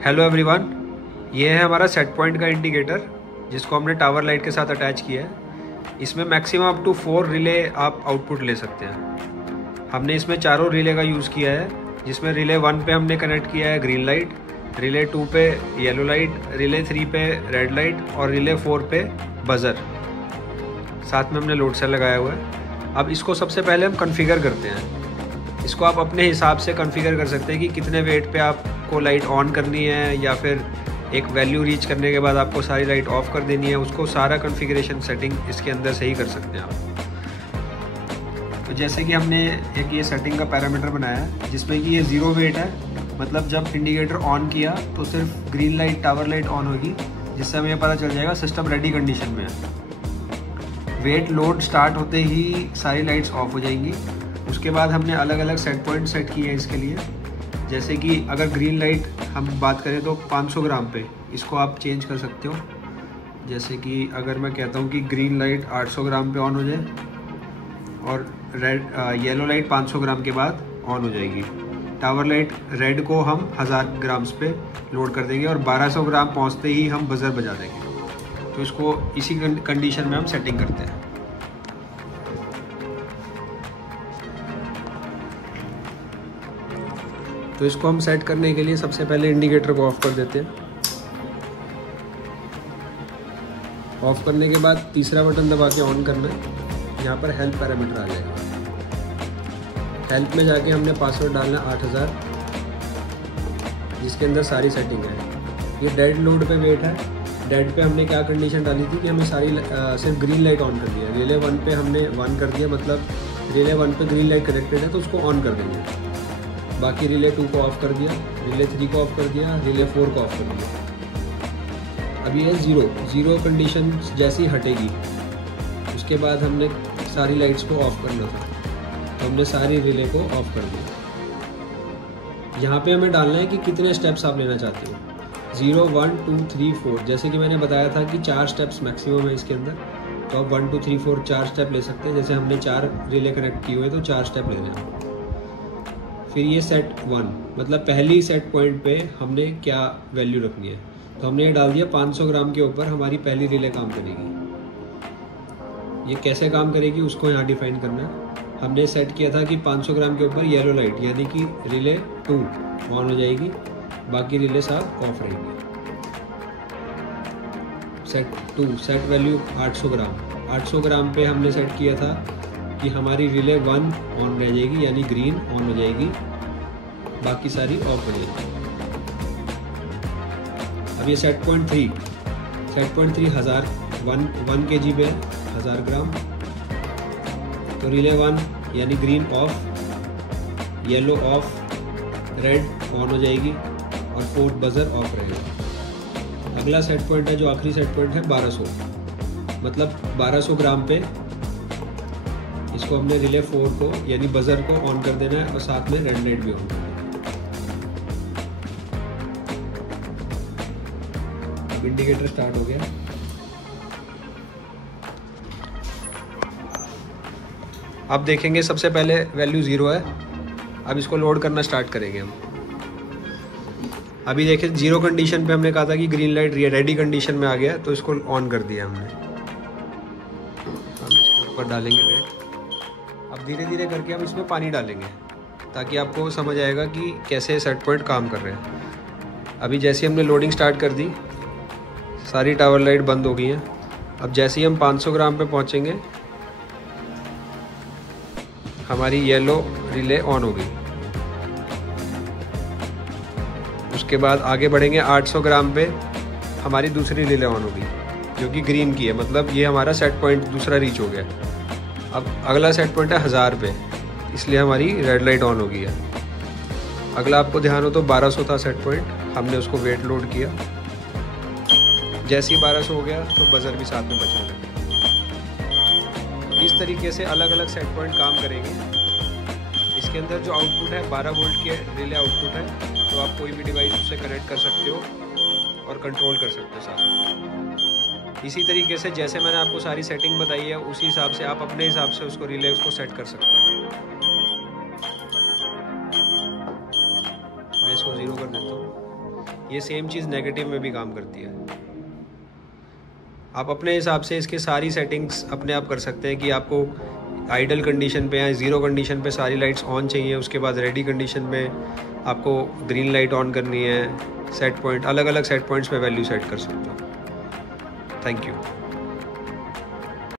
Hello everyone, ये है हमारा सेट पॉइंट का इंडिकेटर जिसको हमने टावर लाइट के साथ अटैच किया है। इसमें मैक्सिमम अप टू 4 रिले आप आउटपुट ले सकते हैं। हमने इसमें चारों रिले का यूज़ किया है, जिसमें रिले 1 पे हमने कनेक्ट किया है ग्रीन लाइट, रिले 2 पे येलो लाइट, रिले 3 पे रेड लाइट और रिले 4 पे बज़र। साथ में हमने लोड सेल लगाया हुआ है। अब इसको सबसे पहले हम कॉन्फ़िगर करते हैं। इसको आप अपने हिसाब से कॉन्फ़िगर कर सकते हैं कि कितने वेट पे आपको लाइट ऑन करनी है, या फिर एक वैल्यू रीच करने के बाद आपको सारी लाइट ऑफ कर देनी है। उसको सारा कॉन्फ़िगरेशन सेटिंग इसके अंदर से ही कर सकते हैं आप। तो जैसे कि हमने एक ये सेटिंग का पैरामीटर बनाया है जिसमें कि ये 0 वेट है, मतलब जब इंडिकेटर ऑन किया तो सिर्फ green light tower light on होगी, जिससे हमें पता चल जाएगा सिस्टम रेडी कंडीशन में है। वेट लोड स्टार्ट होते ही सारी लाइट्स ऑफ हो जाएंगी। उसके बाद हमने अलग अलग सेट पॉइंट सेट किए हैं इसके लिए। जैसे कि अगर ग्रीन लाइट हम बात करें तो 500 ग्राम पे इसको आप चेंज कर सकते हो। जैसे कि अगर मैं कहता हूँ कि ग्रीन लाइट 800 ग्राम पे ऑन हो जाए और येलो लाइट 500 ग्राम के बाद ऑन हो जाएगी। टावर लाइट रेड को हम 1000 ग्राम्स पे लोड कर देंगे और 1200 ग्राम पहुँचते ही हम बज़र बजा देंगे। तो इसको इसी कंडीशन में हम सेटिंग करते हैं। तो इसको हम सेट करने के लिए सबसे पहले इंडिकेटर को ऑफ कर देते हैं। ऑफ करने के बाद तीसरा बटन दबा के ऑन करना है। यहाँ पर हेल्प पैरामीटर आ जाएगा। हेल्प में जाके हमने पासवर्ड डालना 8000, जिसके अंदर सारी सेटिंग है। ये डेड लोड पे वेट है। डेड पे हमने क्या कंडीशन डाली थी कि हमें सारी सिर्फ ग्रीन लाइट ऑन कर दिया। रिले 1 पे हमने 1 कर दिया, मतलब रिले 1 पे ग्रीन लाइट कनेक्टेड है तो उसको ऑन कर देंगे। बाकी रिले 2 को ऑफ कर दिया, रिले 3 को ऑफ कर दिया, रिले 4 को ऑफ कर दिया। अभी है 0 कंडीशन जैसी हटेगी उसके बाद हमने सारी लाइट्स को ऑफ करना था, तो हमने सारी रिले को ऑफ कर दिया। यहाँ पे हमें डालना है कि कितने स्टेप्स आप लेना चाहते हो। 0, 1, 2, 3, 4। जैसे कि मैंने बताया था कि 4 स्टेप्स मैक्सिमम है इसके अंदर, तो आप 1, 2, 3, 4 4 स्टेप ले सकते हैं। जैसे हमने 4 रिले कनेक्ट किए हुए तो 4 स्टेप लेने हैं। फिर ये सेट 1, मतलब पहली सेट पॉइंट पे हमने क्या वैल्यू रखनी है, तो हमने ये डाल दिया 500 ग्राम के ऊपर हमारी पहली रिले काम करेगी। ये कैसे काम करेगी उसको यहाँ डिफाइन करना है। हमने सेट किया था कि 500 ग्राम के ऊपर येलो लाइट यानी कि रिले 2 ऑन हो जाएगी, बाकी रिले सब ऑफ रहेंगी। सेट 2 सेट वैल्यू 800 ग्राम पे हमने सेट किया था कि हमारी रिले 1 ऑन रह जाएगी यानी ग्रीन ऑन हो जाएगी, बाकी सारी ऑफ हो जाएगी। अब ये सेट पॉइंट 3 1 kg पे 1000 ग्राम, तो रिले 1 यानी green of, yellow of, red on हो जाएगी और 4 बज़र ऑफ रहेगा। अगला सेट पॉइंट है जो आखिरी सेट पॉइंट है 1200, मतलब 1200 ग्राम पे इसको हमने रिले 4 को यानी बज़र को ऑन कर देना है और साथ में रेड लाइट भी ऑन कर देना है। अब इंडिकेटर स्टार्ट हो गया। अब देखेंगे सबसे पहले वैल्यू 0 है। अब इसको लोड करना स्टार्ट करेंगे हम। अभी देखिए 0 कंडीशन पे हमने कहा था कि ग्रीन लाइट रेडी कंडीशन में आ गया, तो इसको ऑन कर दिया हमने। अब इसके ऊपर डालेंगे वेट। अब धीरे धीरे करके हम इसमें पानी डालेंगे ताकि आपको समझ आएगा कि कैसे सेट पॉइंट काम कर रहे हैं। अभी जैसे हमने लोडिंग स्टार्ट कर दी, सारी टावर लाइट बंद हो गई हैं। अब जैसे ही हम 500 ग्राम पे पहुंचेंगे हमारी येलो रिले ऑन हो गई। उसके बाद आगे बढ़ेंगे 800 ग्राम पे हमारी दूसरी रिले ऑन हो गई जो कि ग्रीन की है, मतलब ये हमारा सेट पॉइंट दूसरा रीच हो गया। अब अगला सेट पॉइंट है 1000 पे, इसलिए हमारी रेड लाइट ऑन हो गई है। अगला आपको ध्यान हो तो 1200 था सेट पॉइंट, हमने उसको वेट लोड किया। जैसे ही 1200 हो गया तो बज़र भी साथ में बचने लगे। इस तरीके से अलग अलग सेट पॉइंट काम करेंगे। इसके अंदर जो आउटपुट है 12 वोल्ट के रिले आउटपुट है, तो आप कोई भी डिवाइस उससे कनेक्ट कर सकते हो और कंट्रोल कर सकते हो सारा। इसी तरीके से जैसे मैंने आपको सारी सेटिंग बताई है उसी हिसाब से आप अपने हिसाब से उसको रिले उसको सेट कर सकते हैं। मैं इसको 0 कर देता हूँ। ये सेम चीज़ नेगेटिव में भी काम करती है। आप अपने हिसाब से इसके सारी सेटिंग्स अपने आप कर सकते हैं कि आपको आइडल कंडीशन पे या ज़ीरो कंडीशन पे सारी लाइट्स ऑन चाहिए, उसके बाद रेडी कंडीशन में आपको ग्रीन लाइट ऑन करनी है। सेट पॉइंट अलग अलग सेट पॉइंट्स पे वैल्यू सेट कर सकते हो। Thank you.